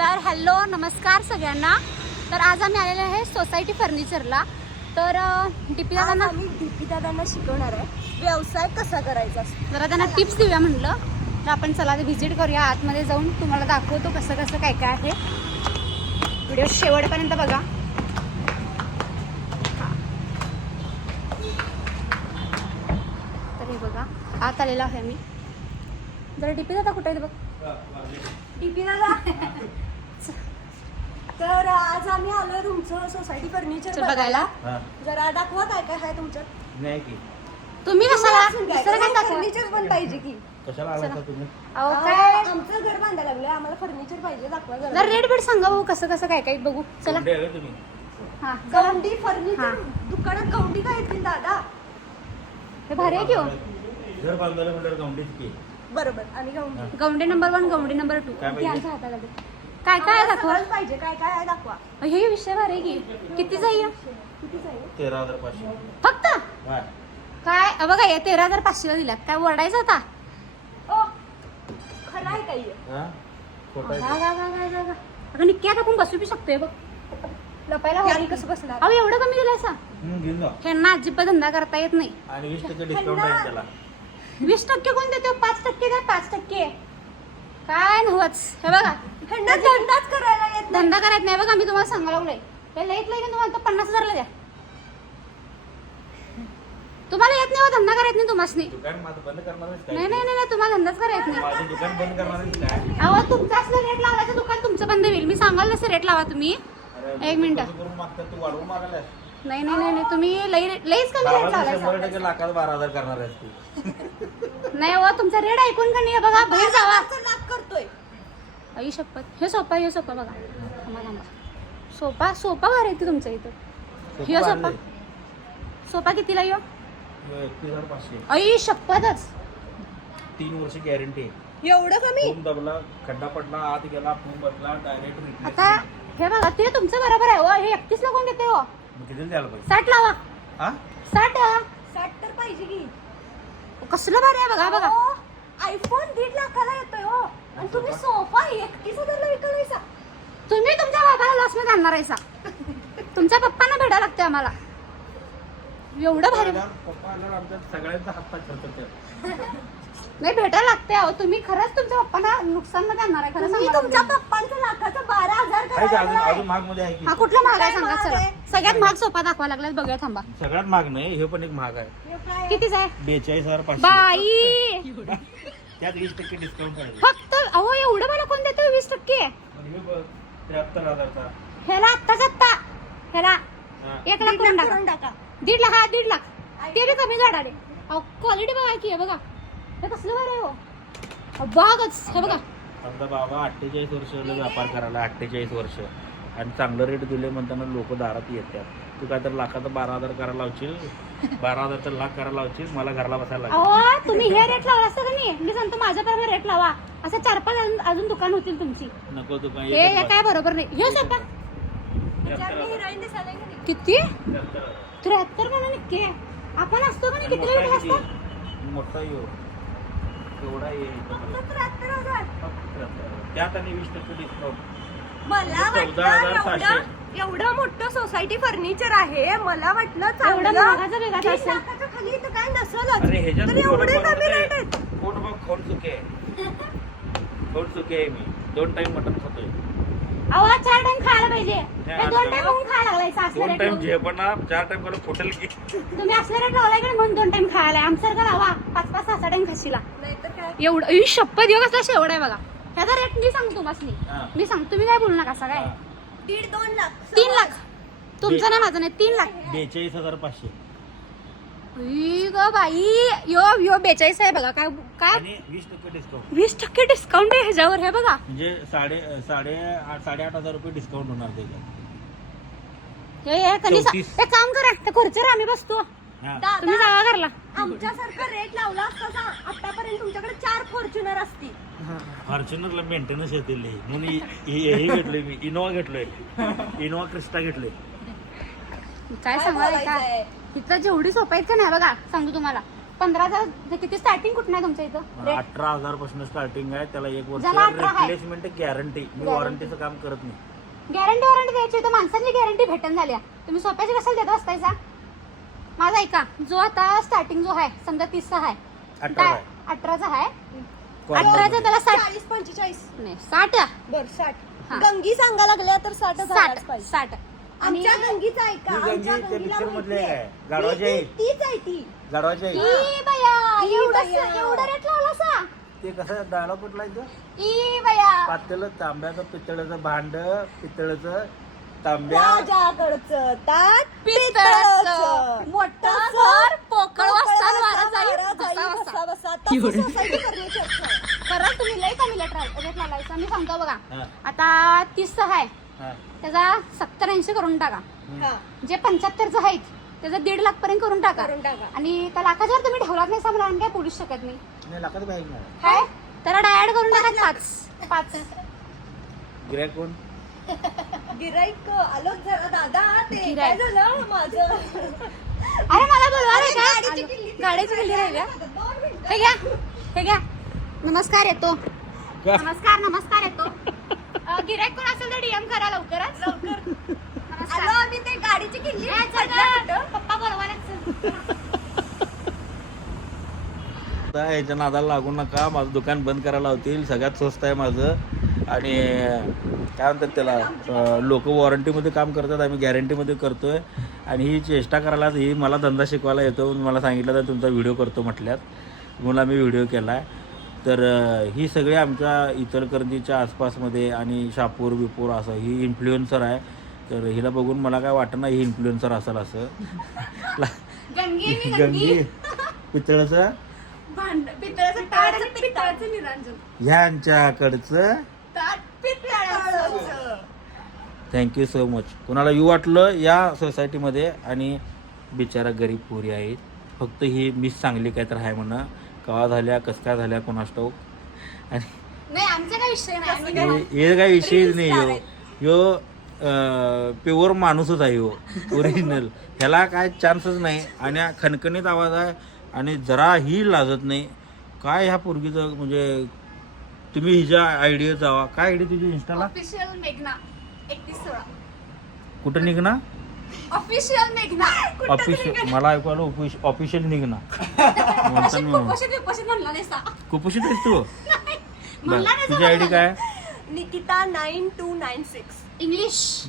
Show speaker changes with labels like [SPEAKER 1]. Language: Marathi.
[SPEAKER 1] तर हॅलो नमस्कार सगळ्यांना. तर आज आम्ही आलेलो आहे सोसायटी फर्निचरला. तर डीपी
[SPEAKER 2] आज
[SPEAKER 1] दादांना
[SPEAKER 2] आम्ही दीपी दादांना शिकवणार आहे. व्यवसाय कसा करायचा? असतो.
[SPEAKER 1] जरा त्यांना टिप्स देऊया म्हणलं तर आपण चला व्हिजिट करूया. आतमध्ये जाऊन तुम्हाला दाखवतो कसं कसं काय काय आहे. व्हिडिओ शेवटपर्यंत बघा. तर हे बघा आत आलेला आहे मी. जरा डीपी दादा कुठे आहे ते बघ
[SPEAKER 2] दीपी दादा तर आज आम्ही आलोय तुमचं सोसायटी फर्निचर
[SPEAKER 1] चल बघायला.
[SPEAKER 3] हा.
[SPEAKER 2] जरा दाखवा काय काय आहे तुमच्यात?
[SPEAKER 3] नाही की.
[SPEAKER 1] तुम्ही कशाला? दुसरं काय दाखवा?
[SPEAKER 2] फर्निचर पण पाहिजे की.
[SPEAKER 3] कशाला आला होता तुम्ही?
[SPEAKER 1] अहो
[SPEAKER 2] अहो,
[SPEAKER 1] काय?
[SPEAKER 2] आमचं घर बांधायला लागलोय. आम्हाला फर्निचर पाहिजे दाखवा
[SPEAKER 1] जरा.
[SPEAKER 2] जरा
[SPEAKER 1] रेट बीट सांगा भाऊ कसं कसं काय काय बघू. चला.
[SPEAKER 3] कुठे तुम्ही?
[SPEAKER 1] हा. हा.
[SPEAKER 2] फर्निचर दुकानात गौंडी काय येतील दादा?
[SPEAKER 1] हे भारी आहे की हो?
[SPEAKER 3] घर बांधायला म्हटलं गवंडीच की.
[SPEAKER 2] बरोबर. आणि. गौंडी
[SPEAKER 1] नंबर वन गौंडी नंबर टू.
[SPEAKER 3] काय पाहिजे?
[SPEAKER 1] यांच्या हातात आले. काय काय आहे दाखवा?
[SPEAKER 2] सगळंच पाहिजे. काय काय आहे दाखवा.
[SPEAKER 1] हे विषय भारी आहे की. किती जाईल
[SPEAKER 2] किती जाईल
[SPEAKER 3] तेरा हजार पाचशे.
[SPEAKER 1] फक्त?
[SPEAKER 3] हा.
[SPEAKER 1] काय? अ बघा हे तेरा हजार पाचशेला दिलात काय ओरडायचं आता?
[SPEAKER 2] ओ खरं आहे काही
[SPEAKER 3] हा? खोटा आहे.
[SPEAKER 1] अगं निक्की आता आपण बसू बी शकतोय बघ. लपायला हवी.
[SPEAKER 2] कसं बसणार
[SPEAKER 1] अहो एवढं कमी दिलाय सा
[SPEAKER 3] हम्म, घेऊन जा.
[SPEAKER 1] ह्यांना अजिबात धंदा करता येत नाही.
[SPEAKER 3] आणि वीस टक्के डिस्काउंट आहे त्याला.
[SPEAKER 1] वीस टक्के कोण देतो? पाच टक्के काय पाच टक्के. काय नव्हच हे बघा.
[SPEAKER 2] ह्यांना धंदाच करायला येत नाही.
[SPEAKER 1] धंदा करायचा नाही. बघा मी तुम्हाला सांगायला लागलोय हे लईत लई तुम्हाला तर पन्नास हजारला द्या. तुम्हाला येत नाही हो, धंदा करायचा नाही तुम्हाला
[SPEAKER 3] दुकान माझं बंद करणार आहेस
[SPEAKER 1] नाही
[SPEAKER 3] काय
[SPEAKER 1] नाही नाही नाही, तुम्हाला धंदाच करायचा नाही.
[SPEAKER 3] माझं दुकान बंद करणार आहेस काय?
[SPEAKER 1] अहो तुमचं असलं रेट लावल्याचं दुकान तुमचं बंद होईल. मी सांगाल तसं रेट लावा तुम्ही.
[SPEAKER 3] अरे,
[SPEAKER 1] एक मिनिटं.
[SPEAKER 3] कसं करून मागतात तू वाढवून मागायलास.
[SPEAKER 1] नाही नाही नाही नाही, तुम्ही लई लईच कमी रेट
[SPEAKER 3] बाबाचं शंभर
[SPEAKER 1] लावलाय
[SPEAKER 3] टक्के लाखात बारा हजार करणार आहेस तू.
[SPEAKER 1] नाही हो तुमचा रेट ऐकून का नाही बघा बाहेर जावा. आई शपथ. हे सोपा हे सोपा बघा. थांबा थांबा. सोपा सोपा भारी आहे ते तुमच्या इथं. हे सोपा. सोपा कितीला
[SPEAKER 3] पाचशे.
[SPEAKER 1] आई शपथच.
[SPEAKER 3] तीन वर्ष गॅरंटी आहे.
[SPEAKER 2] एवढं कमी?
[SPEAKER 3] दबला खड्डा पडला आत गेला फोन बसला डायरेक्ट
[SPEAKER 1] आता हे बघा ते तुमचं बरोबर आहे हो. हे एकतीस ला कोण देते हो
[SPEAKER 3] किती द्यायला पाहिजे?
[SPEAKER 1] साठ लावा.
[SPEAKER 3] हा?
[SPEAKER 1] साठ.
[SPEAKER 2] साठ तर पाहिजे की.
[SPEAKER 1] कसलं भारी आहे बघा बघा.
[SPEAKER 2] आयफोन दीड लाखाला येतोय हो. आणि तुम्ही
[SPEAKER 1] तुम्ही तुमच्या बाबाला लॉसमध्ये आणणार आहे सा तुमच्या पप्पांना भेटायला लागते आम्हाला. एवढं भारी.
[SPEAKER 3] पप्पा आल्यावर आमच्या सगळ्यांचा हप्ता खर्च करतात
[SPEAKER 1] नाही भेटायला लागते अहो. तुम्ही खरंच तुमच्या पप्पांना नुकसानमध्ये आणणार आहे खरं सांगा
[SPEAKER 2] तुमच्या पप्पांचा लाखाचा बारा हजार
[SPEAKER 3] आहे का अजून
[SPEAKER 2] करायला
[SPEAKER 3] अजून महागमध्ये आहे की?
[SPEAKER 1] हा कुठला महाग आहे सांगा
[SPEAKER 2] महाग
[SPEAKER 1] चला? सगळ्यात महाग सोपा दाखवा लागलाय बघूया थांबा.
[SPEAKER 3] सगळ्यात महाग नाही हे पण एक महाग आहे.
[SPEAKER 2] हे काय?
[SPEAKER 1] कितीच आहे?
[SPEAKER 3] बेचाळीस हजार पाचशे.
[SPEAKER 1] बाई!
[SPEAKER 3] त्यात वीस टक्के डिस्काउंट आहे
[SPEAKER 1] फक्त अहो एवढं मला कोण देतो वीस टक्के?
[SPEAKER 3] आणि हे बघ त्र्याहत्तर हजारचा.
[SPEAKER 1] ह्याला आत्ताच आत्ता ह्याला
[SPEAKER 3] हा.
[SPEAKER 1] एक लाख
[SPEAKER 2] दीड
[SPEAKER 1] करून
[SPEAKER 2] लाख
[SPEAKER 1] टाका. दीड लाख हा दीड लाख. ते बी कमी झाडाले. अहो क्वालिटी बघा की आहे बघा. हे कसलं बरं आहे हो. अहो, बघच हे बघा.
[SPEAKER 3] आमचा बाबा अठ्ठेचाळीस वर्ष झालं व्यापार करायला अठ्ठेचाळीस वर्ष. आणि चांगलं रेट दिले म्हणताना लोक दारात येतात. तू काय तर लाखाचा बारा हजार करायला लावशील? बारा हजारचा लाख करायला लावशील मला घरला बसायला लागेल.
[SPEAKER 1] अहो तुम्ही हे रेट लावला असतं का नाही? मी सांगतो माझ्या बरोबर रेट लावा. असं चार पाच अजून अजून दुकान होतील तुमची.
[SPEAKER 3] नको तू काय
[SPEAKER 1] हे हे काय बरोबर नाही. हे
[SPEAKER 2] नाही?
[SPEAKER 1] किती? त्र्याहत्तर म्हणा नक्की आपण असतो का नाही? किती रेट असतात
[SPEAKER 3] मोठा येऊ. एवढा ये
[SPEAKER 2] फक्त त्र्याहत्तर हजार.
[SPEAKER 3] त्यात आणि वीस टक्के डिस्काउंट
[SPEAKER 2] मला
[SPEAKER 3] चौदा हजार
[SPEAKER 2] वाटलं. एवढं एवढं मोठं सोसायटी फर्निचर आहे. मला वाटलं
[SPEAKER 1] एवढं
[SPEAKER 2] चांगलं.
[SPEAKER 1] महागाचं वेगाचं
[SPEAKER 2] दीड
[SPEAKER 1] असेल.
[SPEAKER 2] लाखाच्या खाली इथं काय नसलच.
[SPEAKER 3] अरे ह्याच्यात
[SPEAKER 2] तर एवढे कमी रेट आहेत.
[SPEAKER 3] पोट बघ खोड चुके. खोड चुके आहे मी. दोन टाइम मटन खातोय.
[SPEAKER 1] अहो चार टाइम खायला पाहिजे. हे दोन टाइम होऊन खायला लागलाय असल्या
[SPEAKER 3] दोन
[SPEAKER 1] रेट
[SPEAKER 3] टाइम
[SPEAKER 1] लावून.
[SPEAKER 3] झेपणार चार टाइम करून फुटेल की
[SPEAKER 1] तुम्ही असल्या रेट लावलाय का म्हणून दोन टाइम खायला आमसारखं लावा पाच पाच सहा सहा टाइम खाशीला.
[SPEAKER 2] नाहीतर काय?
[SPEAKER 1] एवढं ई, शपथ योग असला शेवड आहे बघा. ह्याचा रेट मी सांगतो
[SPEAKER 3] हा.
[SPEAKER 1] मी सांग तुम्ही काय बोलू नका काय?
[SPEAKER 3] हा.
[SPEAKER 2] दीड दोन लाख.
[SPEAKER 1] तीन लाख. तुमचं ना माझं नाही तीन लाख.
[SPEAKER 3] बेचाळीस हजार पाचशे.
[SPEAKER 1] ई ग बाई यो यो बेचाळीस आहे बघा काय काय?
[SPEAKER 3] आणि वीस टक्के डिस्काउंट
[SPEAKER 1] वीस टक्के डिस्काउंट आहे ह्याच्यावर हे बघा.
[SPEAKER 3] म्हणजे साडे साडे आठ साडेआठ हजार रुपये डिस्काउंट होणार त्याच्यात.
[SPEAKER 1] हे हे कधी
[SPEAKER 3] चौतीस.
[SPEAKER 1] एक काम करा त्या खुर्चीवर आम्ही बसतो.
[SPEAKER 3] हा.
[SPEAKER 1] तुम्ही जावा घरला.
[SPEAKER 2] आमच्यासारखं रेट लावला असता आतापर्यंत तुमच्याकडे चार फॉर्च्युनर असतील.
[SPEAKER 3] फॉर्च्युनरला मेंटेनन्स येतील. म्हणून हे घेतलोय मी. इनोवा घेतलोय. इनोवा क्रिस्टा घेतलोय.
[SPEAKER 1] काय
[SPEAKER 2] काय
[SPEAKER 1] सांगायचं
[SPEAKER 2] बोलायचंय?
[SPEAKER 1] तिथं जेवढी सोपं आहेत का नाही बघा सांगू तुम्हाला. पंधरा हजार किती स्टार्टिंग कुठं आहे तुमच्या इथं?
[SPEAKER 3] अठरा हजारपासून स्टार्टिंग आहे. त्याला एक वर्ष
[SPEAKER 1] ज्याला 18 आहे.
[SPEAKER 3] रिप्लेसमेंट गॅरंटी मी. वॉरंटीचं काम करत नाही.
[SPEAKER 1] गॅरंटी वॉरंटी द्यायची. तर माणसांची गॅरंटी भेटून झाल्या. तुम्ही सोप्याची कशाला देत बसतायचा माझा ऐका जो आता स्टार्टिंग जो आहे समजा तीसचा आहे
[SPEAKER 3] अठरा आहे.
[SPEAKER 1] अठराचा आहे अठराचा. त्याला साठ
[SPEAKER 2] चाळीस पंचेचाळीस
[SPEAKER 1] नाही साठ
[SPEAKER 2] बर साठ
[SPEAKER 1] हा.
[SPEAKER 2] गंगी सांगा लागल्या तर साठ
[SPEAKER 1] साठ साठ आणि
[SPEAKER 2] आमच्या गंगीचा ऐका
[SPEAKER 3] ती गंगी
[SPEAKER 2] आमच्या
[SPEAKER 3] त्या
[SPEAKER 2] गंगीला
[SPEAKER 3] picture मधली
[SPEAKER 2] माहिती
[SPEAKER 3] आहे.
[SPEAKER 2] आहे.
[SPEAKER 3] गाढवाची
[SPEAKER 2] ती-
[SPEAKER 3] आई.
[SPEAKER 2] ती- तीच आहे ती
[SPEAKER 3] गाढवाची आई.
[SPEAKER 1] ई बया
[SPEAKER 2] ई
[SPEAKER 1] एवढं
[SPEAKER 2] बया.
[SPEAKER 1] एवढं रेट लावला सा
[SPEAKER 3] ते कसं डायलॉग कुठला आहे तो?
[SPEAKER 1] ई बया
[SPEAKER 3] पातेलं तांब्याचं पितळेचं भांड पितळेचं तांब्या
[SPEAKER 1] पितळाचं मोठं घर पोकळ वाजता वारा जाईल
[SPEAKER 2] वारा
[SPEAKER 1] बसा
[SPEAKER 2] जाई,
[SPEAKER 1] बसा खरंच तुम्ही लय कमी रेट लावायचा. मी सांगतो बघा. आता तीस आहे.
[SPEAKER 3] हा.
[SPEAKER 1] त्याचा सत्तर ऐंशी करून टाका.
[SPEAKER 2] हा,
[SPEAKER 1] जे पंच्याहत्तरचं आहेत त्याचं दीड लाख पर्यंत करून टाका.
[SPEAKER 2] करून टाका.
[SPEAKER 1] आणि त्या लाखाच्यावर तुम्ही ठेवलात नाही सामान काय बोलू शकत नाही. काय? त्याला डायड करून टाका पाच पाच.
[SPEAKER 3] गिरायक कोण?
[SPEAKER 2] गिराईक आलो जरा दादा ते काय. झालं? माझं.
[SPEAKER 1] अरे मला बोलवा रे
[SPEAKER 2] गाडीची किल्ली.
[SPEAKER 1] गाडीची हे घ्या हे घ्या. नमस्कार येतो? नमस्कार नमस्कार येतो. गिऱ्हाईक कोण असेल तर डीएम करा लवकरच. लवकर. नमस्कार.
[SPEAKER 2] आलो आम्ही ते गाडीची किल्ली
[SPEAKER 1] ए, चल गं. पप्पा बोलवायला चल.
[SPEAKER 3] आता याच्या नादाला लागू नका. माझं दुकान बंद करायला होतील सगळ्यात स्वस्त आहे माझं. आणि काय म्हणतात त्याला? लोक वॉरंटीमध्ये काम करतात. आम्ही गॅरंटीमध्ये करतोय. आणि ही चेष्टा करायला ही मला धंदा शिकवायला येतो. म्हणून मला सांगितलं तर तुमचा व्हिडिओ करतो म्हटल्यात. म्हणून आम्ही व्हिडिओ केला आहे तर ही सगळी आमच्या इचलकरंजीच्या आसपासमध्ये आणि शापूर बिपूर असं ही इन्फ्लुएन्सर आहे. तर हिला बघून मला काय वाटत नाही ही इन्फ्लुएन्सर असेल असं.
[SPEAKER 1] गंगी
[SPEAKER 3] ह्यांच्याकडचं.
[SPEAKER 1] पितळाचं.
[SPEAKER 3] थँक्यू सो मच कुणाला यू वाटलं या सोसायटीमध्ये आणि बिचारा गरीब पोरी आहेत. फक्त ही मिस चांगली काय तर आहे म्हणा. कवा झाल्या कस काय झाल्या कोणास ठाऊक आणि
[SPEAKER 1] नाही आमचा काय विषय नाही. आम्ही काय-
[SPEAKER 3] हे हे काही विषयच नाही हो. यो प्युअर माणूसच आहे हो. ओरिजिनल ह्याला काय चान्सच नाही. आणि हा खणखणीत आवाज आहे. आणि जराही लाजत नाही. काय ह्या पोरगीचं म्हणजे तुम्ही हिच्या आयडिया जावा. काय आयडिया तुझी इंस्टाला
[SPEAKER 1] ऑफिशियल मेघना. एकतीस सोळा.
[SPEAKER 3] कुठं निघणार
[SPEAKER 1] ऑफिशियल मेघना
[SPEAKER 3] ऑफिशियल मला ऐकू आलं ऑफिशियल निघणार. म्हणतात मी
[SPEAKER 1] कुपोषित विपोषित म्हणला नाही सा.
[SPEAKER 3] कुपोषित आहेस तू?
[SPEAKER 1] म्हणला
[SPEAKER 3] बरं
[SPEAKER 1] नाही
[SPEAKER 3] तुझी आयडी काय?
[SPEAKER 2] Nikita nine two nine six.
[SPEAKER 1] English